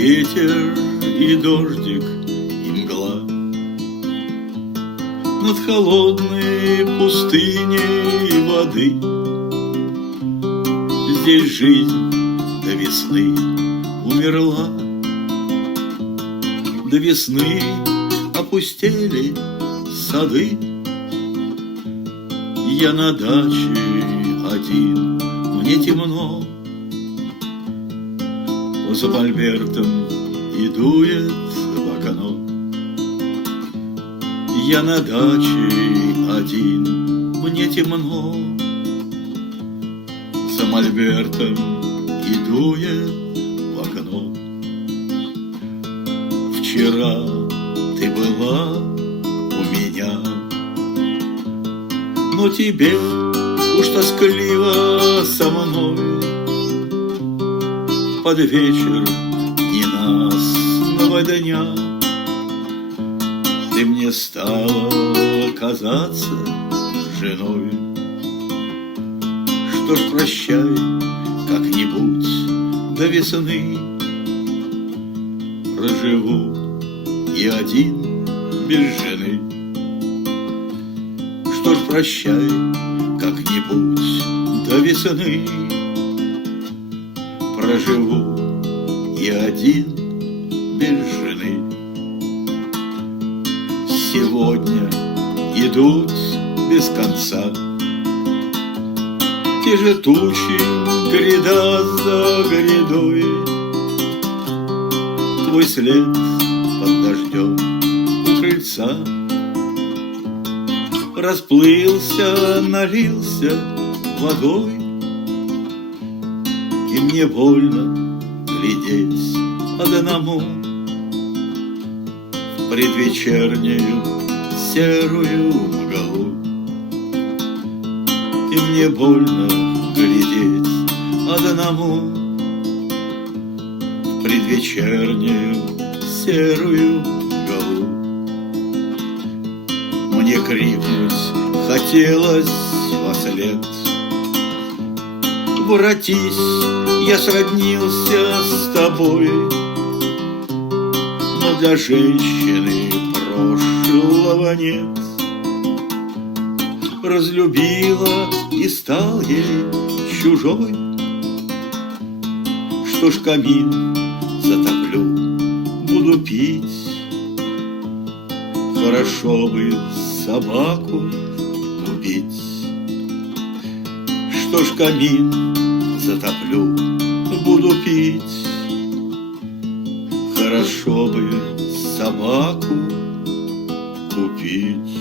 ветер и дождик, и мгла. Над холодной пустыней воды здесь жизнь до весны умерла. До весны опустели сады. Я на даче один, мне темно. За мольбертом и дует в окно. Я на даче один, мне темно. За мольбертом и дует в окно. Вчера ты была у меня, но тебе уж тоскливо со мной. Под вечер ненастного дня ты мне стала казаться женой. Что ж, прощай, как-нибудь до весны проживу и один без жены. Что ж, прощай, как-нибудь до весны проживу и один без жены. Сегодня идут без конца те же тучи, гряда за грядой. Твой след под дождем у крыльца расплылся, налился водой. И мне больно глядеть одному в предвечернюю серую мглу. И мне больно глядеть одному в предвечернюю серую мглу. Мне крикнуть хотелось вослед: воротись, я сроднился с тобой. Но для женщины прошлого нет. Разлюбила и стал ей чужой. Что ж, камин затоплю, буду пить. Хорошо бы собаку убить. Что ж, камин затоплю, буду пить. Хорошо бы собаку купить.